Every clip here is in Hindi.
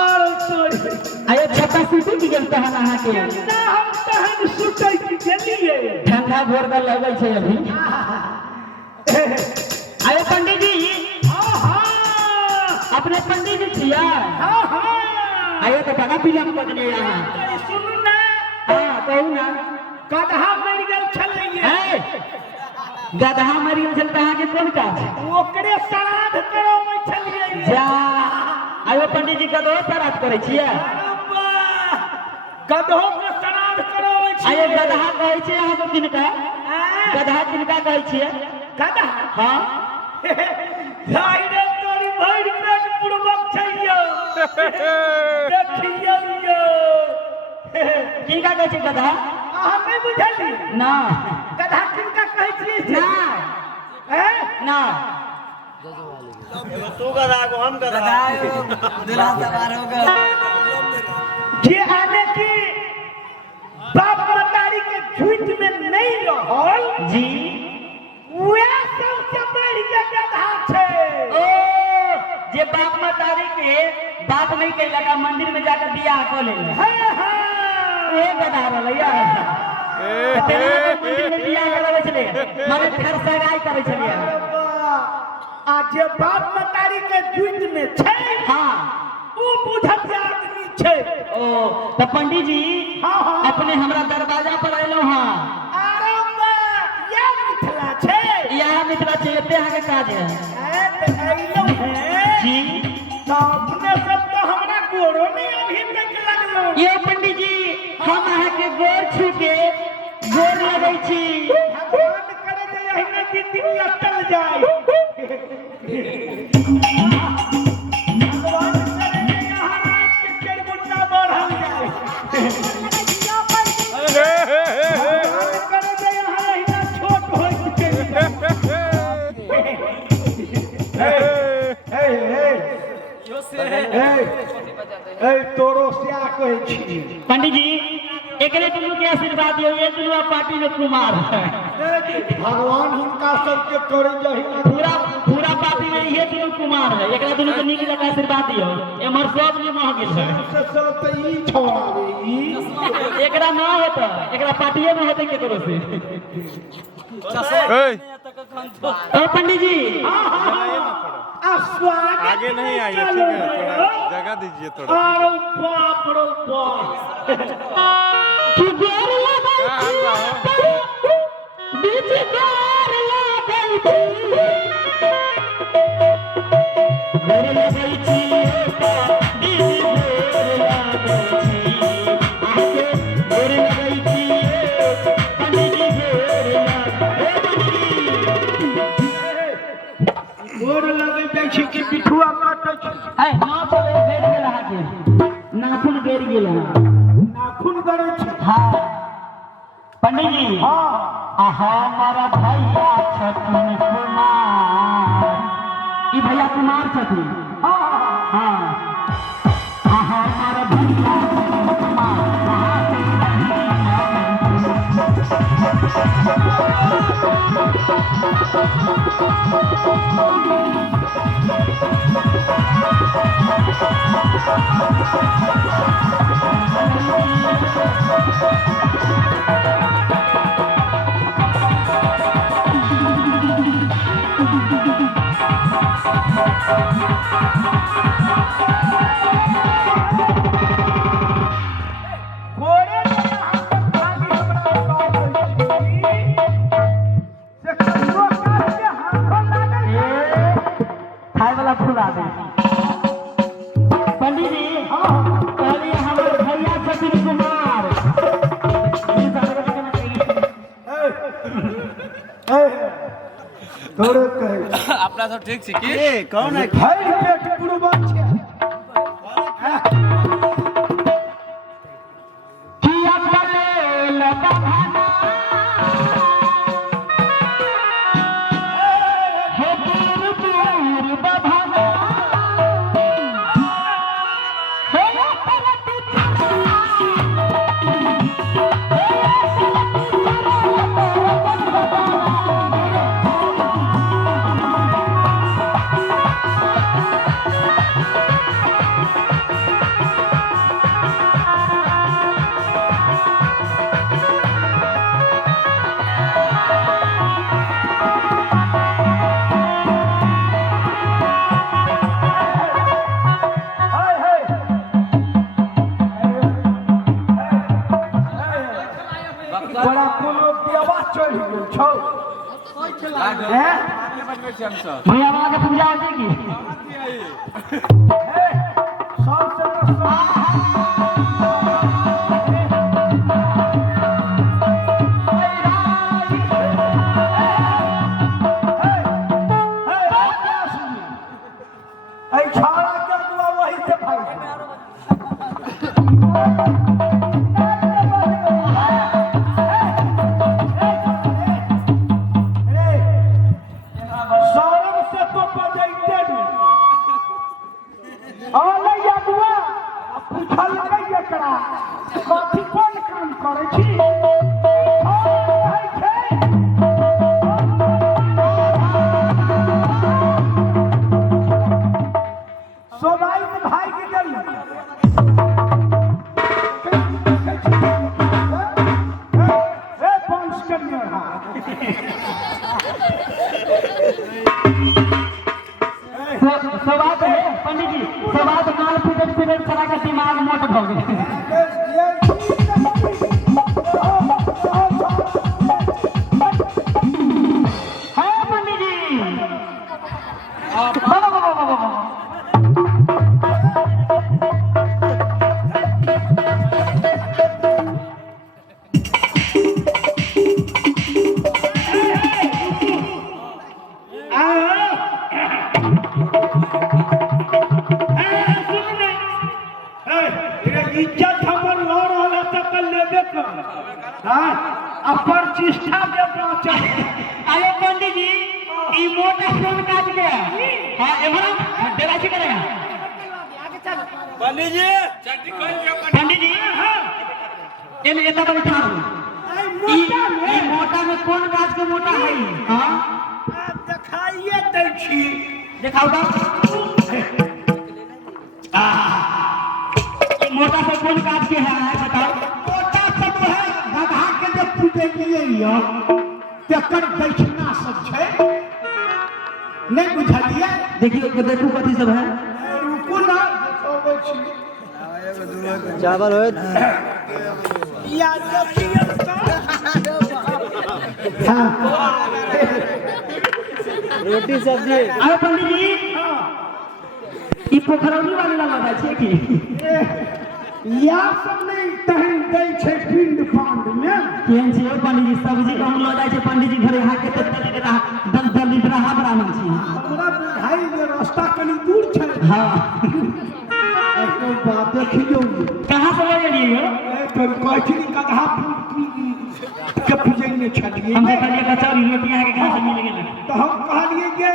और तोरी आये छत्ता सूती की गेल तहन अहाँ के ना हम तहन सुतै की गेलिए ठंडा भोर में लगै छै अभी आये पंडित जी हां हां अपने पंडित जी छिया हां हां आये तो बड़ा फिल्म बजने यहाँ सुनू ना हां कहू ना गधा मर गेल छलैया गधा मर गेल छल कहाँ के कोन काज ओकरे श्राद्ध कराबै छलिए जा आयो पंडित जी गधो श्राद्ध करै छियै गधो के श्राद्ध कराबै छियै आये गधा कहै छै अहाँ सब किनका गधा किनका कहै छियै गधा हां भाई रे तोरी भरि पेट पूर्वक छैयो देखियो यो किनका कहै छै गधा अहाँ नहीं बुझली ना गधा किनका कहै छियै ना हैं ना तू गधा को हम गधा दुल्हा सवार हो गए जे आने की बाप मतारी के झूठ में नहीं रहल जी वे सबसे बड़ी के गधा छै ओ जे बाप मतारी के बात नहीं कैला का मंदिर में जाकर बियाह कर लेले हां हां ए गधा रहलैया मंदिर में बियाह करावे छले माने घर सगाई करे छले आ जे बाप मतारी के झूठ में छै हां ऊ बुझत आदमी छै ओ तो पंडित जी हां हां अपने हमरा दरवाजा पर आइलो हां अरे बा ये मिथिला छै यह मिथिला छै एते अहाँ के काज है तो अइलो है जी तो अपने सब तो हमरा गोरो नहीं अभी तक लगलो ये पंडित जी हम अहाँ के गोर छू के गोर लगै छी भगवान करे जे एहने दिन लटल जाए भगवान करे जे यहाँ रात के चार गुना बढ़ल जाए भगवान करे जे यहाँ एहने छोट होय के तोरो क्या कहै छी पंडित जी एकरे दुनू के आशीर्वाद दियो ये दुनू पार्टी में कुमार है भगवान हुनका सबके करे जही पूरा पूरा पार्टी में ये दुनू कुमार है एकरा दुनू के नीक जगह आशीर्वाद दियो एमर सब ने मह गेल है से सब त ई छोड़ावे ई एकरा ना होता एकरा पार्टीए में होते केकरो से ओ पंडित जी स्वागत आगे नहीं आइए ठीक है थोड़ा जगह दीजिए थोड़ा अरे बाप रे बाप कि गोर लगल बीच गोर लगल गोर लगल छी बीच गोर लगल छी आके गोर लगल छी पंडित जी गोर लगे जाइ छी कि पिठुआ काटै छी है नाखून गिर गेल अहाँके नाखून गिर गेल नाखून गड़ै छी हाँ पंडित जी हां हमारा भैया छथिन कुमार ई भैया कुमार छथिन हां हाँ हमारा भैया छथिन कुमार गोरे खाली हमरा बात से कहियो काल के हाथों लागल खाए वाला फूल आ गए पंडित जी कहलिए हमारे भैया छथिन कुमार तोरे कहे अपना सब ठीक छी की कौन है भाई पेट पूर्वक छै किया चले लबहाना हे दूर दूर बभाना हे पलट आवाज चल गेल छौ हैं भैया बाबा के पूजा होती की छाड़ा के दुआ वही से भाई सौरभ से तो बजैते नहीं दुआ पूछल एकरा कथी कोन काम करे छी सोनाई में भाई के गल पंच करने सवाल है पंडित जी सवाल काल पीटत पीटत चला के दिमाग मोट भ गेल है पंडित जी बाबा बाबा बाबा इज्जत हमर हो रहल है त लेबे कर हां अपर चिष्ठा के पहुंचा अरे पंडित जी ई मोटा फोन काट गया हां एमरा डेरा छी करेगा पंडित जी पंडित जी एने एता बड़ी ठाड़ ई मोटा में कौन गाछ के मोटा है हां दिखाइए दै छी दिखाओ तो मोटा से कौन काट के है बताओ मोटा सब है गधा के जे पूजे लिए यो तेकर दक्षिणा सब छै नहीं बुझलिए देखिए देखू कथी सब है रुकू ना देखबै छी चावल होत या देखिए हां रोटी सब्जी अरे पंडित जी ई पोखरौनी वाली लगा छै की या सब नहीं तहन दै छै पिंड पांड में केहन छै पंडित जी सब्जी कम ल जाय छै पंडित जी घरे हाके त दल दलित रहा ब्राह्मण छी हमरा बुझाई जे रास्ता कनी दूर छै हां एको बात देखियो कहां से ले लियो कर कहली गधा के पूजने छलिए हम कहलिए कचौरी रोटी आके कहां से मिल गेल तो हम कहलिए जे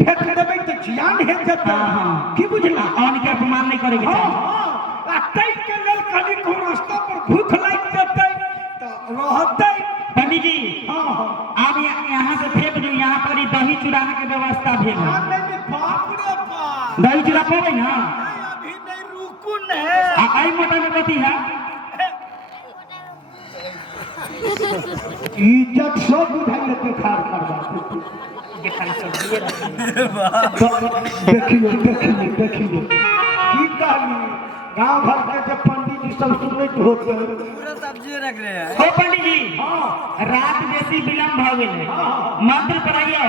फेंक देबै त जियान हे जता हां की बुझला आन के अपमान नहीं करे के हां चाही आ तै के लेल कनी को रास्ता पर भूख लाग जेतै त रहतै पंडित जी हां आप यहाँ से फेंक दो यहाँ पर ही दही चूड़ाने के व्यवस्था भेल है नहीं बाप रे बाप दही चूड़ा पेबे ना अभी नहीं रुकू ने आई मोटा में कथी है इज्जत सब बुझाइए के खार करबा देखिए की कहली गांव भर के जे पंडित जी सब सुनैत होते पूरा सब्जी रख रहे हैं हो पंडित जी हां रात बेसी विलंब भ गेल है मंत्र पढ़ाइयो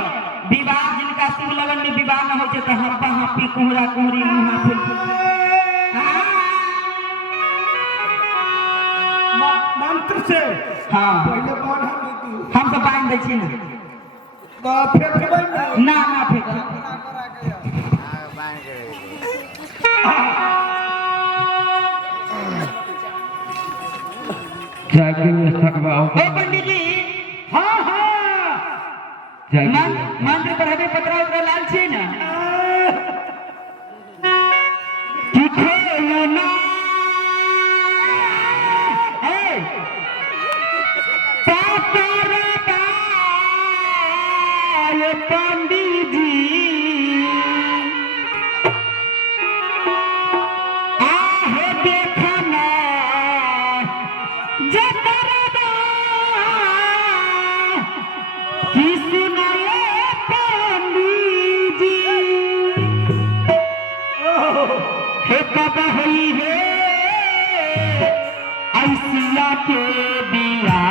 विवाह जिनका शुभ लगन में विवाह न होते तो हप्पा हप्पी कुहरा कुहरी मुहा फुल मंत्र से हां पहले बांध हम सब बांध दै छी ना फेंकबै ना ना फेंक जाके थकवाओ हो पंडित जी हां हां मंत्र पढ़ाबे पत्रा उतरा लाल छी ना पंडित जी आहे देखना जतरदा किसने पंडित जी हे बाबा हुई है ऐसिया के बिया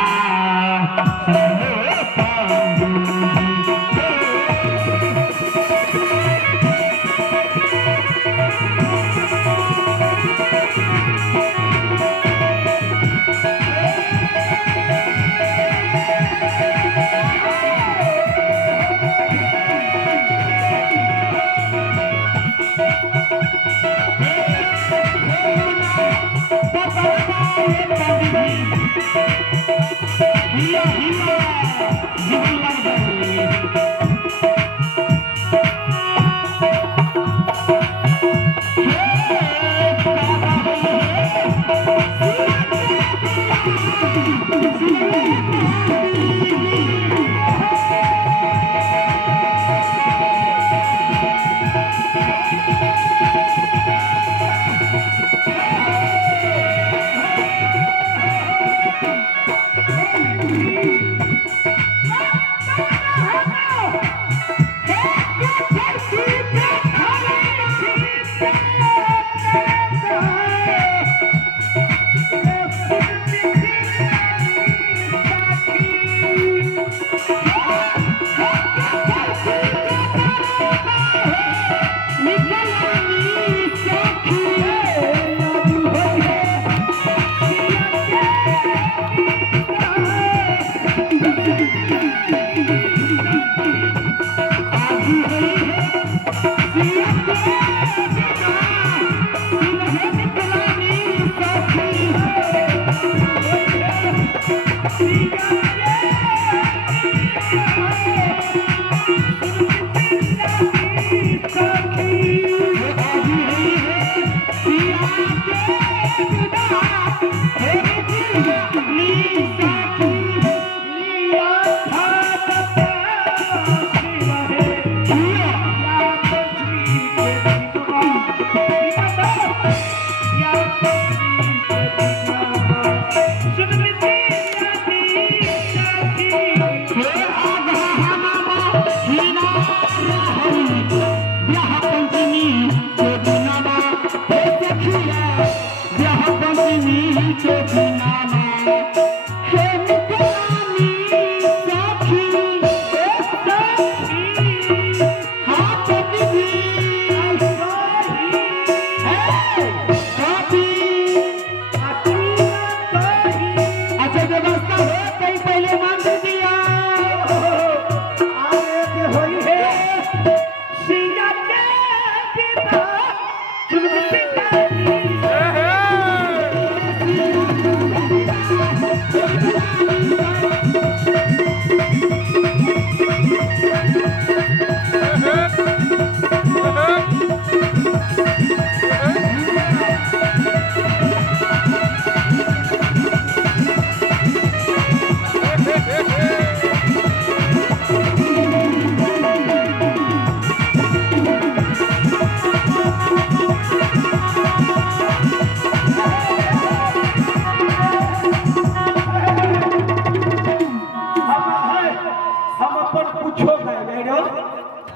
अपन कुछो गए रो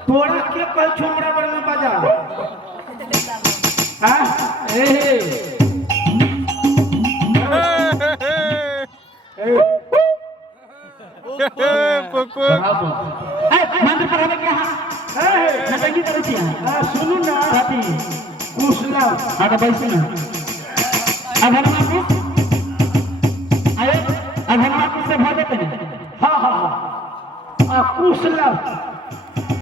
तोरा के कल छोमरा बर में बजा हां मंत्र पढ़ावे क्या नटंगी करे छी सुनू ना साथी कुशला आगे बैठो ना अब हनुमान कुछ आए अब हनुमान कुछ से भर देते हैं हां कुशला